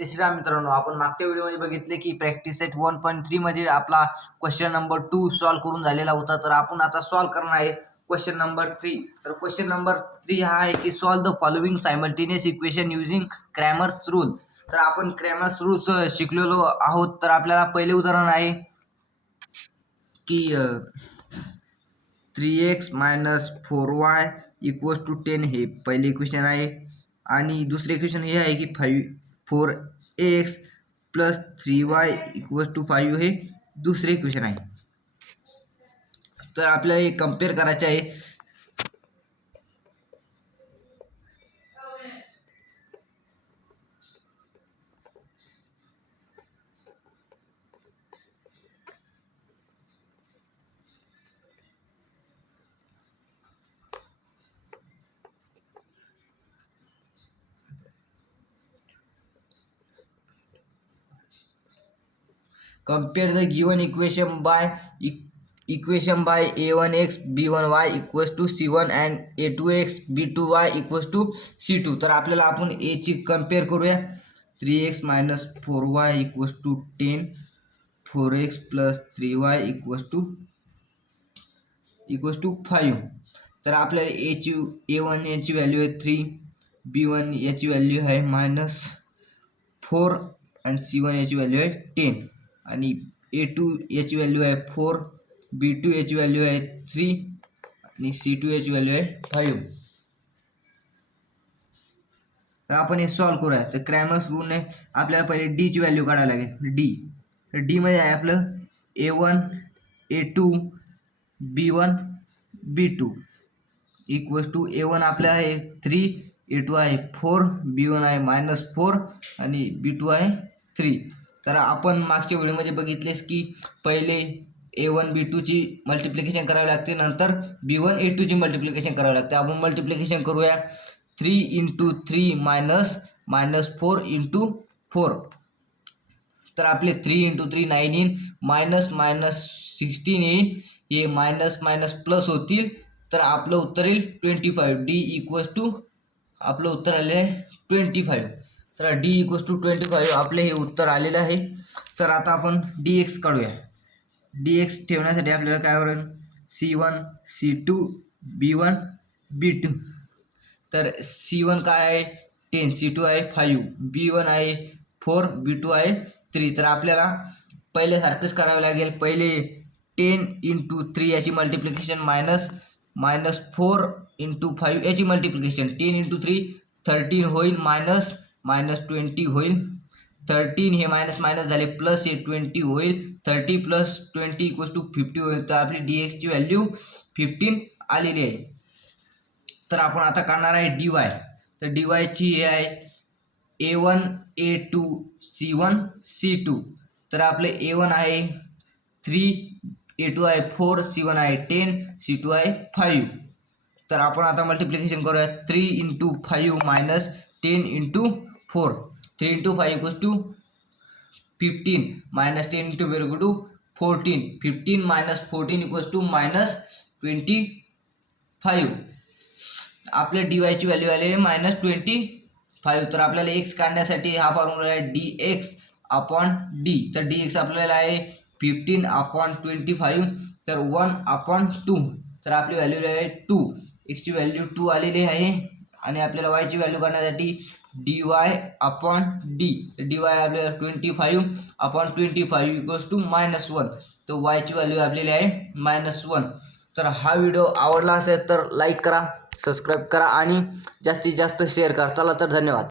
तिसरा मित्रांनो, आपण मागच्या व्हिडिओमध्ये बघितले की प्रॅक्टिस सेट 1.3 मध्ये आपला क्वेश्चन नंबर 2 सॉल्व करून झालेला होता. तर आपण आता सॉल्व करणार आहे क्वेश्चन नंबर 3. तर क्वेश्चन नंबर 3 हा आहे की solve the following simultaneous equation using Cramer's rule. तर आपण क्रॅमर्स रूल्स शिकलेलो आहोत. तर आपल्याला पहिले उदाहरण आहे की 3x - 4y = 10 हे पहिले इक्वेशन आहे. आणि दुसरे इक्वेशन हे आहे की 4x + 3y = 5 हे दुसरे इक्वेशन आहे. तर आपल्याला हे कम्पेअर करायचे आहे. Compare the given equation by a1x b1y = c1 and a2x b2y = c2. तर आपल्याला आपण a ची कंपेअर करूया. 3x - 4y = 10, 4x + 3y = 5. तर आपल्याला a1 याची व्हॅल्यू आहे 3, b1 याची व्हॅल्यू आहे -4 आणि c1 याची व्हॅल्यू आहे 10 आणि a2 याची व्हॅल्यू आहे 4, b2 याची व्हॅल्यू आहे 3 आणि c2 याची व्हॅल्यू आहे 5. तर आपण हे सॉल्व करूया. तर क्रॅमर्स रूलने आपल्याला पहिले d ची व्हॅल्यू काढायला लागेल. d तर d मध्ये आहे आपलं a1 a2 b1 b2 = a1 आपलं आहे 3, a2 आहे 4, b1 आहे -4 आणि b2 आहे 3. तर आपण मागच्या व्हिडिओमध्ये बघितलेस की पहिले a1 b2 ची मल्टिप्लिकेशन करावी लागते, नंतर b1 a2 ची मल्टिप्लिकेशन करावी लागते. आपण मल्टिप्लिकेशन करूया. 3 × 3 -4 × 4. तर आपले 3 × 3 9 येईल, -16 येईल, हे मायनस प्लस होतील. तर आपलं उत्तर येईल 25. d आपलं उत्तर आले आहे 25. तर d = 25 आपले हे उत्तर आलेलं आहे. तर आता आपण dx काढूया. dx ठेवण्यासाठी आपल्याला काय करेल, c1 c2 b1 b2. तर c1 काय आहे 10, c2 आहे 5, b1 आहे 4, b2 आहे 3. तर आपल्याला पहिल्यासारखंच करावं लागेल. पहिले 10 × 3 याची मल्टिप्लिकेशन -4 × 5 याची मल्टिप्लिकेशन. 10 × 3 13 होईल, -20 होईल. 13 हे मायनस झाले, प्लस हे 20 होईल. 30 + 20 = 50 होईल. तर आपली dx ची व्हॅल्यू 15 आलेली आहे. तर आपण आता काढणार आहे dy. तर dy ची हे आहे a1 a2 c1 c2. तर आपले a1 आहे 3, a2 आहे 4, c1 आहे 10, c2 आहे 5. तर आपण आता मल्टिप्लिकेशन करूया. 3 × 5 - 10 × 4. 3 × 5 = 15, -10 × 4 = 14. 15 - 14 = -25. आपल्या dy ची व्हॅल्यू आली आहे -25. तर आपल्याला x काढण्यासाठी हा फॉर्म्युला आहे dx/d. तर dx आपल्याला आहे 15/25. तर 1/2. तर आपली व्हॅल्यू आहे 2. x ची व्हॅल्यू 2 आलेली आहे. आणि आपल्याला y ची व्हॅल्यू काढण्यासाठी dy/d. dy आपल्याला 25/25 = -1. तर y ची व्हॅल्यू आपल्याला आहे -1. तर हा व्हिडिओ आवडला असेल तर लाईक करा, सबस्क्राईब करा आणि जास्तीत जास्त शेअर करा. चला तर धन्यवाद.